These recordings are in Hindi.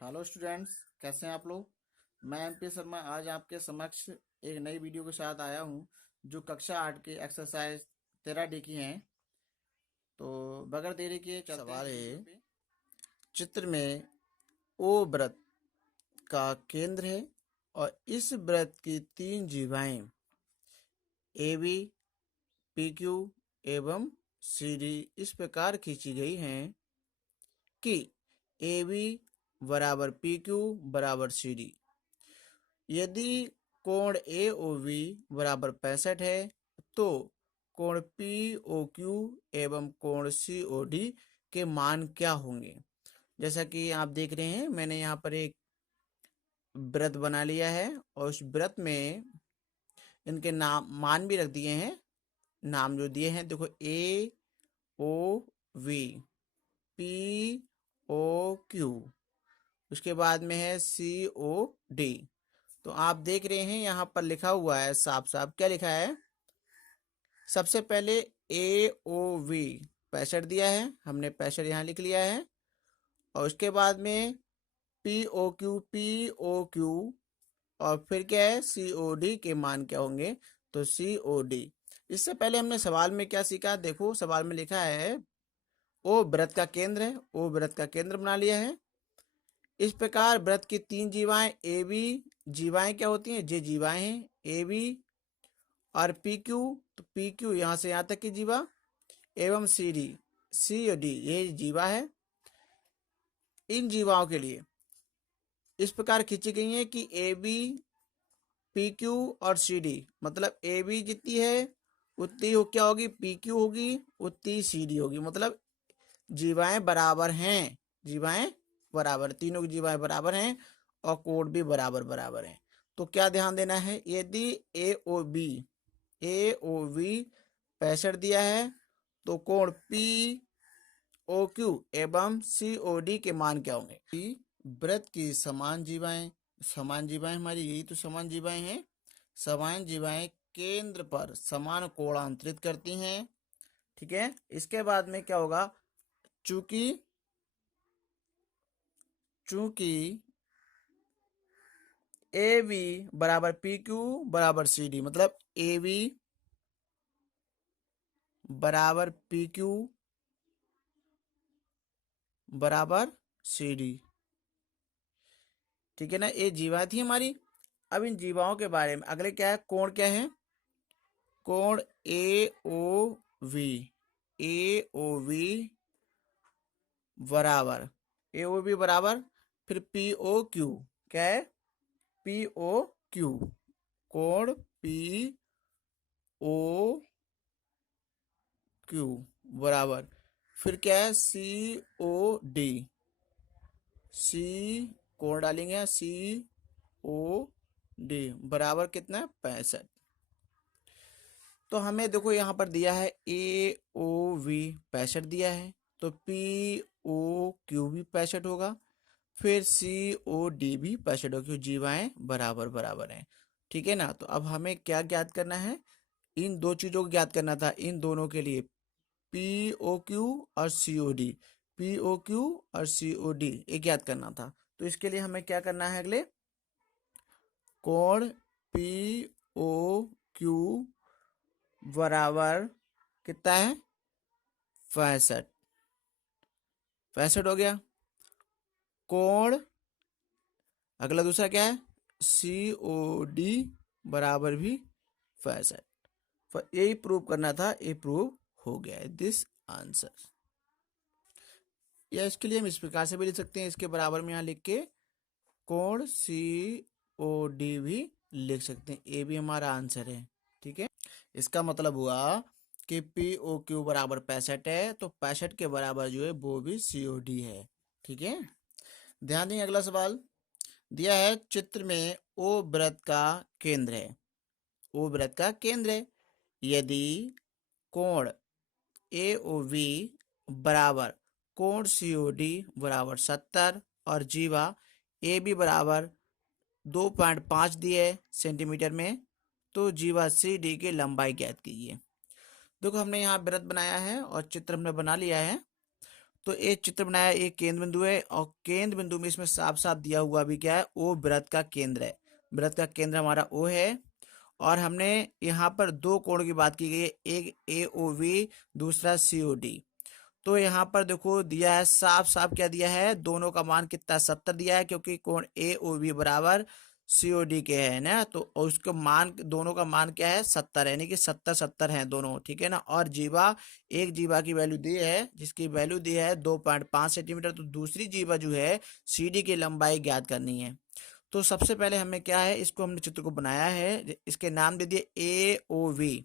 हेलो स्टूडेंट्स, कैसे हैं आप लोग। मैं एमपी शर्मा आज आपके समक्ष एक नई वीडियो के साथ आया हूं जो कक्षा 8 की एक्सरसाइज 13D की हैं। तो बगैर देरी के चलते हैं सवाल वीडियो है। पे। चित्र में ओ व्रत का केंद्र है और इस व्रत की तीन जीवाएं ए बी पी क्यू एवं सी डी इस प्रकार खींची गई हैं कि ए बी बराबर पी क्यू बराबर सी डी। यदि कोण ए ओ वी बराबर 65 है तो कोण पी ओ क्यू एवं कोण सी ओ डी के मान क्या होंगे। जैसा कि आप देख रहे हैं, मैंने यहाँ पर एक व्रत बना लिया है और उस व्रत में इनके नाम मान भी रख दिए हैं। नाम जो दिए हैं देखो, A O V, P O Q, उसके बाद में है सी ओ डी। तो आप देख रहे हैं यहाँ पर लिखा हुआ है साफ साफ, क्या लिखा है। सबसे पहले ए ओ वी 65 दिया है, हमने 65 यहाँ लिख लिया है। और उसके बाद में पी ओ क्यू और फिर क्या है सी ओ डी के मान क्या होंगे। तो सी ओ डी। इससे पहले हमने सवाल में क्या सीखा, देखो सवाल में लिखा है ओ व्रत का केंद्र है, ओ व्रत का केंद्र बना लिया है। इस प्रकार व्रत की तीन जीवाएं ए बी, जीवाएं क्या होती हैं, जे जीवाएं हैं ए बी, और पी क्यू, तो पी क्यू यहां से यहां तक की जीवा, एवं सी डी, सी डी ये जीवा है। इन जीवाओं के लिए इस प्रकार खींची गई है कि ए बी पी क्यू और सी डी, मतलब ए बी जितनी है उतनी हो क्या होगी, पी क्यू होगी उतनी सी डी होगी। मतलब जीवाएं बराबर हैं, जीवाएं बराबर, तीनों की जीवाएं बराबर हैं और कोड भी बराबर बराबर हैं। तो क्या ध्यान देना है, यदि ए ओ वी 65 दिया है तो कोण पी ओ क्यू एवं सी ओ डी के मान क्या होंगे। व्रत की समान जीवाएं हमारी, यही तो समान जीवाएं हैं। समान जीवाएं केंद्र पर समान कोणांतरित करती हैं, ठीक है। इसके बाद में क्या होगा, चूंकि चूंकि ए बी बराबर पी क्यू बराबर सी डी, मतलब ए बी बराबर पी क्यू बराबर सी डी, ठीक है ना। ये जीवा थी हमारी। अब इन जीवाओं के बारे में अगले क्या है, कोण क्या है, कोण वी, ए ओ वी बराबर, ए ओ वी बराबर फिर पी ओ क्यू, क्या है पी ओ क्यू, कोण पी ओ क्यू बराबर फिर क्या है सी ओ डी, सी कोण डालेंगे सी ओ डी बराबर कितना है 65। तो हमें देखो यहाँ पर दिया है ए ओ वी 65 दिया है, तो पी ओ क्यू भी 65 होगा, फिर सी ओ डी भी 65 होगा, क्योंकि जीवाएं बराबर बराबर हैं, ठीक है ना। तो अब हमें क्या ज्ञात करना है, इन दो चीजों को ज्ञात करना था, इन दोनों के लिए पी ओ क्यू और C O D, P O Q और सी ओ डी ये ज्ञात करना था। तो इसके लिए हमें क्या करना है, अगले कोण पी ओ क्यू बराबर कितना है 65, 65 हो गया। कोण अगला दूसरा क्या है सी ओ डी बराबर भी 65। यही प्रूव करना था, ये प्रूव हो गया है दिस आंसर। या इसके लिए हम इस प्रकार से भी लिख सकते हैं, इसके बराबर में यहाँ लिख के कोण सी ओ डी भी लिख सकते हैं, ये भी हमारा आंसर है, ठीक है। इसका मतलब हुआ कि पी ओ क्यू बराबर 65 है, तो 65 के बराबर जो है वो भी सी ओ डी है, ठीक है। ध्यान दें, अगला सवाल दिया है, चित्र में ओ व्रत का केंद्र है, ओ व्रत का केंद्र है। यदि कोण ए ओ वी बराबर कोण सी ओ डी बराबर 70 और जीवा ए बी बराबर 2.5 दिए सेंटीमीटर में, तो जीवा सी डी की लंबाई ज्ञात कीजिए। देखो हमने यहाँ व्रत बनाया है और चित्र हमने बना लिया है। तो एक चित्र बनाया, एक केंद्र बिंदु है और केंद्र बिंदु में इसमें साफ साफ दिया हुआ भी क्या है, ओ वृत्त का केंद्र है। वृत्त का केंद्र हमारा ओ है और हमने यहाँ पर दो कोण की बात की गई है, एक ए ओ वी, दूसरा सी ओ डी। तो यहाँ पर देखो दिया है साफ साफ, क्या दिया है, दोनों का मान कितना, 70 दिया है, क्योंकि कोण ए ओ बी बराबर सीओडी के है ना। तो और उसका मान, दोनों का मान क्या है, 70 है, यानी कि 70 70 है दोनों, ठीक है ना। और जीवा, एक जीवा की वैल्यू दी है, जिसकी वैल्यू दी है 2.5 सेंटीमीटर। तो दूसरी जीवा जो है सीडी की लंबाई ज्ञात करनी है। तो सबसे पहले हमें क्या है, इसको हमने चित्र को बनाया है, इसके नाम दे दिए ए O we.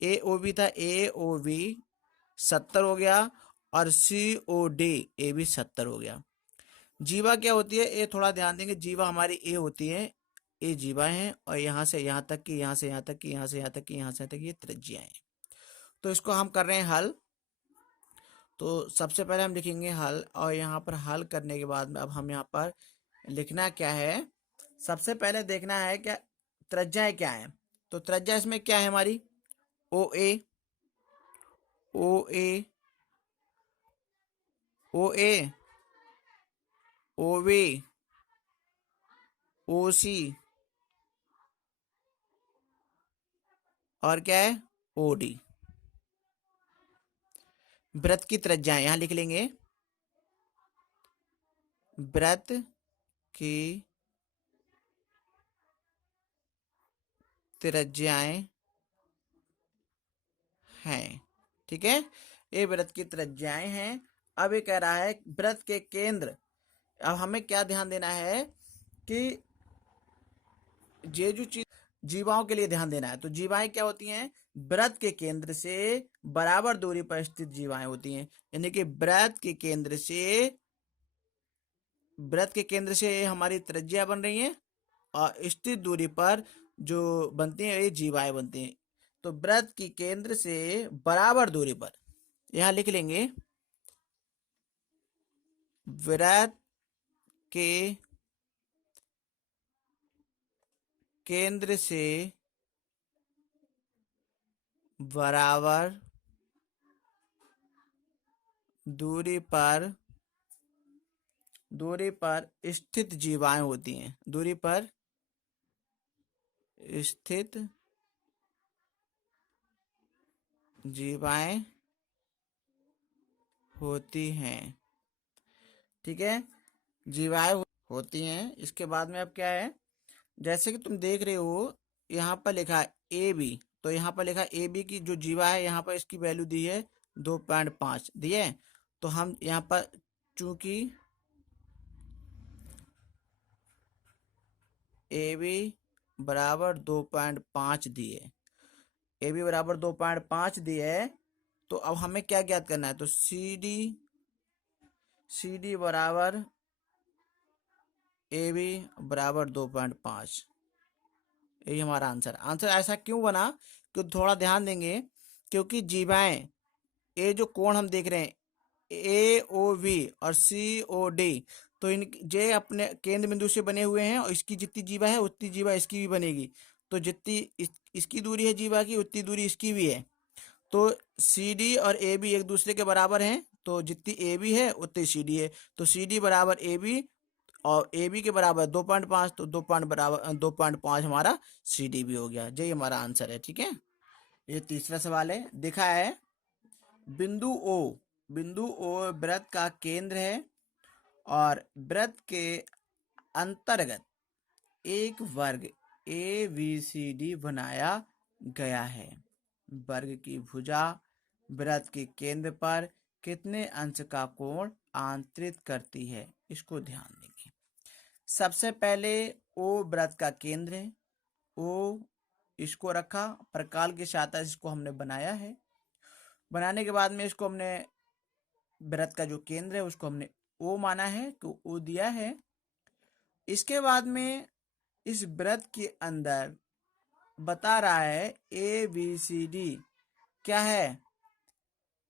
A O we था, ए ओ वी 70 हो गया और सी ओ डी ए भी 70 हो गया। जीवा क्या होती है, ये थोड़ा ध्यान देंगे, जीवा हमारी ए होती है, ये जीवा है और यहाँ से यहाँ तक की, यहाँ से यहाँ तक की, यहाँ से यहाँ तक की, यहाँ से यहाँ तक ये त्रिज्या है। तो इसको हम कर रहे हैं हल। तो सबसे पहले हम लिखेंगे हल और यहाँ पर हल करने के बाद में अब हम यहाँ पर लिखना क्या है, सबसे पहले देखना है क्या त्रिज्या क्या है। तो त्रिज्या इसमें क्या है हमारी, ओ ए, ओ ए, ओ ए, ओ वी, ओ सी और क्या है, ओ डी। वृत्त की त्रिज्या यहां लिख लेंगे, वृत्त की त्रिज्याएं हैं, ठीक है। ये वृत्त की त्रिज्याएं हैं। अब ये कह रहा है वृत्त के केंद्र, अब हमें क्या ध्यान देना है कि ये जो चीज जीवाओं के लिए ध्यान देना है। तो जीवाएं क्या होती हैं, वृत्त के केंद्र से बराबर दूरी पर स्थित जीवाएं होती हैं, यानी कि वृत्त के केंद्र से हमारी त्रिज्या बन रही है और स्थित दूरी पर जो बनती है ये जीवाएं बनती हैं। तो वृत्त की केंद्र से बराबर दूरी पर, यहां लिख लेंगे वृत्त के केंद्र से बराबर दूरी पर स्थित जीवाएं होती हैं, दूरी पर स्थित जीवाएं होती हैं, ठीक है, जीवाएं होती हैं। इसके बाद में अब क्या है, जैसे कि तुम देख रहे हो यहाँ पर लिखा है ए बी, तो यहाँ पर लिखा है ए बी की जो जीवा है, यहाँ पर इसकी वैल्यू दी है 2.5 दी है। तो हम यहाँ पर चूंकि ए बी बराबर 2.5 दिए, ए बी बराबर 2.5 दिए है, तो अब हमें क्या ज्ञात करना है, तो सी डी बराबर ए बी बराबर 2.5, यही हमारा आंसर। ऐसा क्यों बना, क्योंकि थोड़ा ध्यान देंगे, क्योंकि जीवाएं, ये जो कोण हम देख रहे हैं ए ओ वी और सी ओ डी, तो इन जे अपने केंद्र बिंदु से बने हुए हैं और इसकी जितनी जीवा है उतनी जीवा इसकी भी बनेगी। तो जितनी इसकी दूरी है जीवा की, उतनी दूरी इसकी भी है। तो सी डी और ए बी एक दूसरे के बराबर हैं, तो जितनी ए बी है उतनी सी डी है। तो सी डी बराबर ए बी और ए बी के बराबर 2.5, तो 2.5 हमारा सी डी भी हो गया। यही हमारा आंसर है, ठीक है। ये तीसरा सवाल है, दिखा है बिंदु ओ वृत्त का केंद्र है और वृत्त के अंतर्गत एक वर्ग ए बी सी डी बनाया गया है। वर्ग की भुजा वृत्त के केंद्र पर कितने अंश का कोण आंतरित करती है, इसको ध्यान देंगे। सबसे पहले ओ वृत्त का केंद्र है, ओ इसको रखा, प्रकाल की सहायता से इसको हमने बनाया है। बनाने के बाद में इसको हमने वृत्त का जो केंद्र है उसको हमने ओ माना है, तो ओ दिया है। इसके बाद में इस वृत्त के अंदर बता रहा है ए बी सी डी क्या है,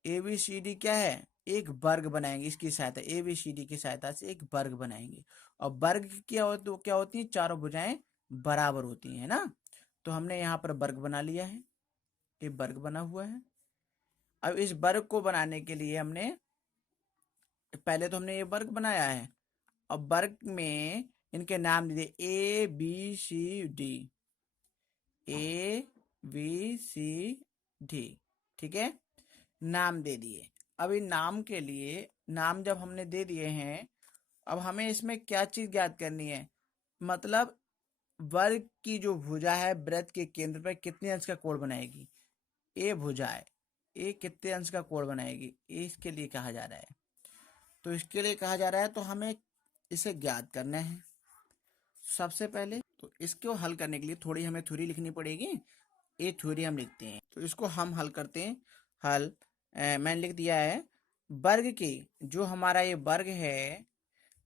ए बी सी डी क्या है, एक वर्ग बनाएंगे, इसकी सहायता ए बी सी डी की सहायता से एक वर्ग बनाएंगे। और वर्ग क्या होती है, चारों भुजाएं बराबर होती है ना। तो हमने यहाँ पर वर्ग बना लिया है, ये वर्ग बना हुआ है। अब इस वर्ग को बनाने के लिए हमने पहले तो हमने ये वर्ग बनाया है, अब वर्ग में इनके नाम दे दिए A B C D, A B C D, ठीक है, नाम दे दिए। अब इन नाम के लिए, नाम जब हमने दे दिए हैं, अब हमें इसमें क्या चीज ज्ञात करनी है, मतलब वर्ग की जो भुजा है वृत्त के केंद्र पर कितने अंश का कोण बनाएगी, ए भुजा है, ए कितने अंश का कोण बनाएगी, इसके लिए कहा जा रहा है। तो इसके लिए कहा जा रहा है, तो हमें इसे ज्ञात करना है। सबसे पहले तो इसको हल करने के लिए थोड़ी हमें थ्योरी लिखनी पड़ेगी, ये थ्योरी हम लिखते हैं, तो इसको हम हल करते हैं। हल मैंने लिख दिया है, वर्ग की जो हमारा ये वर्ग है,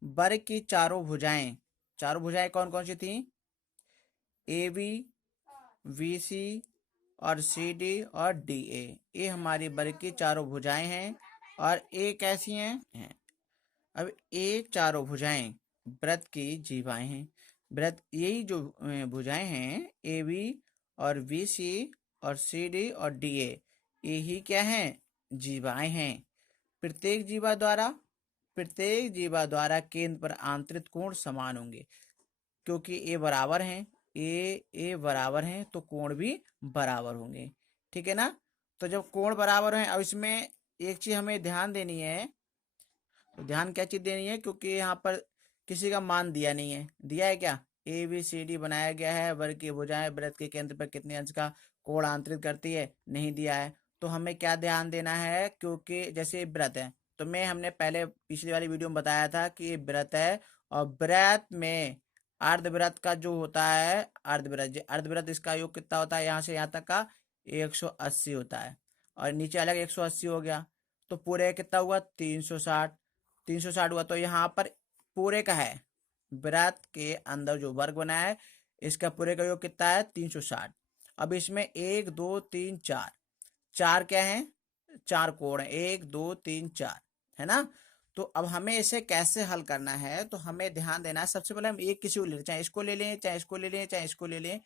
वर्ग की चारों भुजाएं कौन कौन सी थी, ए बी, बी सी और सी डी और डी ए, ये हमारी वर्ग की चारों भुजाएं हैं। और ए कैसी हैं? अब ये चारों भुजाएं वृत्त की जीवाएं हैं। वृत्त यही जो भुजाएं हैं, ए बी और बी सी और सी डी और डी ए, यही क्या हैं, जीवाएं हैं। प्रत्येक जीवा द्वारा केंद्र पर आंतरिक कोण समान होंगे, क्योंकि ए बराबर हैं, ए बराबर हैं तो कोण भी बराबर होंगे, ठीक है ना। तो जब कोण बराबर हैं, अब इसमें एक चीज हमें ध्यान देनी है, तो ध्यान क्या चीज देनी है, क्योंकि यहाँ पर किसी का मान दिया नहीं है, दिया है क्या, ए बी सी डी बनाया गया है, वर्ग की भुजाएं वृत्त के केंद्र पर कितने अंश का कोण आंतरित करती है, नहीं दिया है। तो हमें क्या ध्यान देना है, क्योंकि जैसे वृत्त है, तो हमने पहले पिछली वाली वीडियो में बताया था कि ये वृत्त है, और वृत्त में अर्धवृत्त का जो होता है, अर्धवृत्त इसका योग कितना होता है, यहाँ से यहाँ तक का 180 होता है, और नीचे अलग 180 हो गया, तो पूरे कितना हुआ 360 हुआ। तो यहाँ पर पूरे का है, वृत्त के अंदर जो वर्ग बना है इसका पूरे का योग कितना है 360। अब इसमें 1 2 3 4, चार क्या है, चार कोण है, 1 2 3 4, है ना। तो अब हमें इसे कैसे हल करना है, तो हमें ध्यान देना है, सबसे पहले हम एक किसी को ले लें, चाहे इसको ले लें, चाहे इसको ले लें, चाहे इसको ले लें,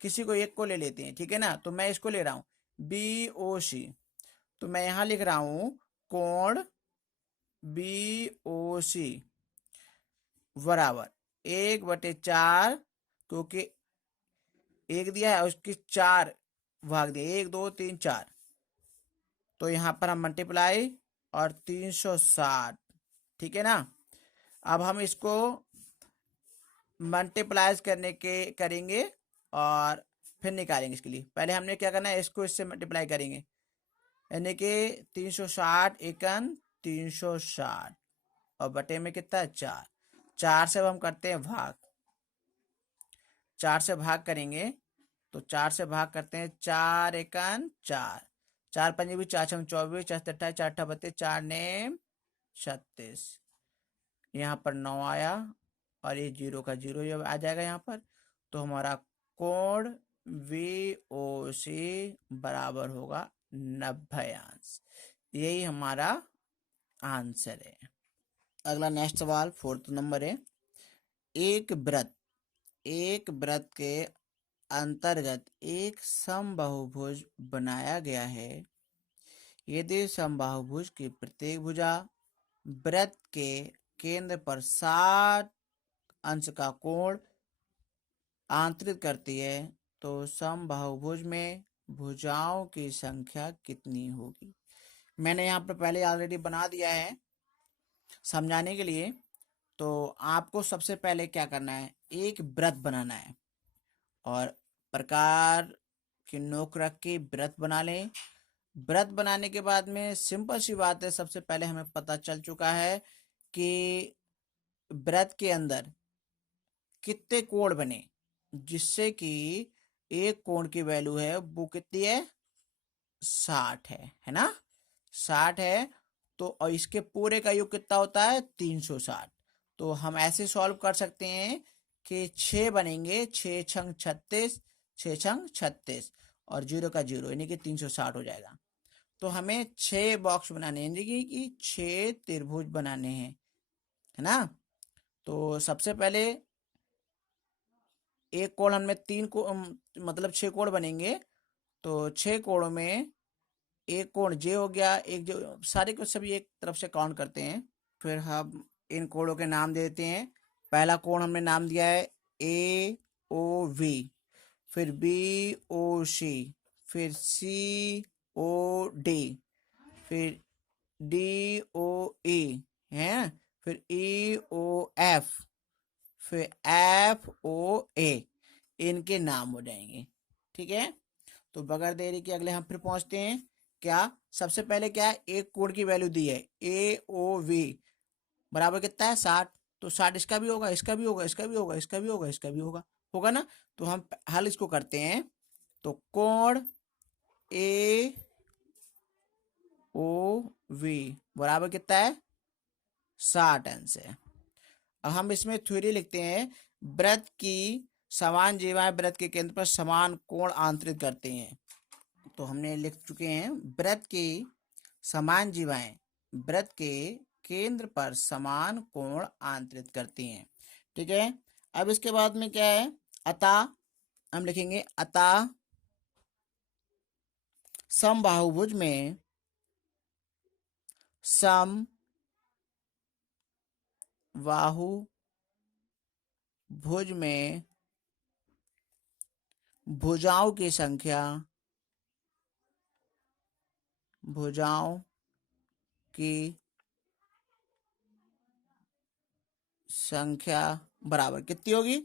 किसी को एक को ले लेते हैं, ठीक है ना। तो मैं इसको ले रहा हूँ बी ओ सी, तो मैं यहाँ लिख रहा हूँ कोण बी ओ सी बराबर 1/4, क्योंकि एक दिया है उसकी 4 भाग दिया, 1 2 3 4, तो यहाँ पर हम मल्टीप्लाई और 360, ठीक है ना। अब हम इसको मल्टीप्लाई करेंगे और फिर निकालेंगे। इसके लिए पहले हमने क्या करना है, इसको इससे मल्टीप्लाई करेंगे, यानी कि 360 एकन 360 और बटे में कितना है 4, 4 से अब हम करते हैं भाग, 4 से भाग करेंगे, तो 4 से भाग करते हैं, 4 एकन 4, 4 पंजे भी 4 छम 24, 4 28, 4 अट्ठा 32, 4 नेम 36, यहाँ पर 9 आया, और ये 0 का 0 जब आ जाएगा यहाँ पर, तो हमारा कोण वी ओ सी बराबर होगा 90 अंश। यही हमारा आंसर है। अगला नेक्स्ट सवाल 4th नंबर है, एक वृत्त के अंतर्गत एक समबाहुभुज बनाया गया है, यदि समबाहुभुज की प्रत्येक भुजा वृत्त के केंद्र पर 60 अंश का कोण आंतरित करती है, तो समबाहुभुज में भुजाओं की संख्या कितनी होगी। मैंने यहाँ पर पहले ऑलरेडी बना दिया है समझाने के लिए। तो आपको सबसे पहले क्या करना है, एक वृत्त बनाना है, और प्रकार की नोक रख के वृत्त बना लें। वृत्त बनाने के बाद में सिंपल सी बात है, सबसे पहले हमें पता चल चुका है कि वृत्त के अंदर कितने कोण बने, जिससे कि एक कोण की वैल्यू है वो कितनी है 60 है ना, 60 है। तो और इसके पूरे का योग कितना होता है 360। तो हम ऐसे सॉल्व कर सकते हैं कि 6 बनेंगे, 6 छंग 36, 6 छंग 36 और 0 का 0, यानी कि 360 हो जाएगा। तो हमें 6 बॉक्स बनाने हैं, यानी कि 6 त्रिभुज बनाने हैं, है ना। तो सबसे पहले एक कोण हमने 3 को मतलब 6 कोण बनेंगे, तो 6 कोणों में एक कोण जे हो गया, एक जो सारे को सभी एक तरफ से काउंट करते हैं, फिर हम इन कोणों के नाम देते हैं। पहला कोण हमने नाम दिया है ए ओ वी, फिर बी ओ सी, फिर सी ओ डी, फिर डी ओ ई है, फिर ई ओ एफ, फिर एफ ओ ए। इनके नाम हो जाएंगे। ठीक है, तो बगैर देरी के अगले हम फिर पहुंचते हैं। क्या सबसे पहले क्या है, एक कोण की वैल्यू दी है ए ओ वी बराबर कितना है 60। तो 60 इसका भी होगा, इसका भी होगा, इसका भी होगा, इसका भी होगा, इसका भी होगा, होगा ना। तो हम हल इसको करते हैं। तो कोण ए ओ वी बराबर कितना है 60 अंश है। अब हम इसमें थ्योरी लिखते हैं, वृत्त की समान जीवाएं वृत्त के केंद्र पर समान कोण आंतरित करते हैं। तो हमने लिख चुके हैं, वृत्त की समान जीवाएं वृत्त के केंद्र पर समान कोण आंतरित करती हैं। ठीक है, अब इसके बाद में क्या है, अतः हम लिखेंगे, अतः समबाहुभुज में समबाहुभुज में भुजाओं की संख्या बराबर कितनी होगी।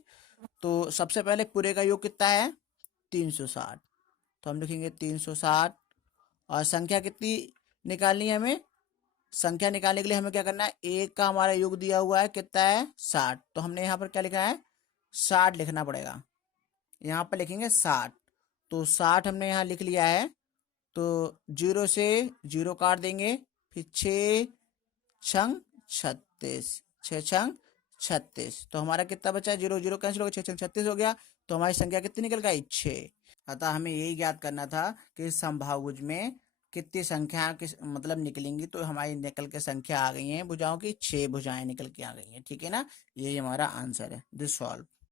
तो सबसे पहले पूरे का योग कितना है 360, तो हम लिखेंगे 360। और संख्या कितनी निकालनी है हमें, संख्या निकालने के लिए हमें क्या करना है, एक का हमारा योग दिया हुआ है कितना है 60, तो हमने यहाँ पर क्या लिखा है 60 लिखना पड़ेगा। यहाँ पर लिखेंगे 60, तो 60 हमने यहाँ लिख लिया है। तो 0 से 0 काट देंगे, फिर 6 छंग 36, 6 छंग 36, तो हमारा कितना बचा, 0 0 कैंसिल हो गया, 6 छंग 36 हो गया। तो हमारी संख्या कितनी निकल गई 6। अतः हमें यही ज्ञात करना था कि समबाहुभुज में कितनी संख्या मतलब निकलेंगी। तो हमारी निकल के संख्या आ गई है भुजाओं की, 6 भुजाएं निकल के आ गई हैं। ठीक है ना, यही हमारा आंसर है। This solve.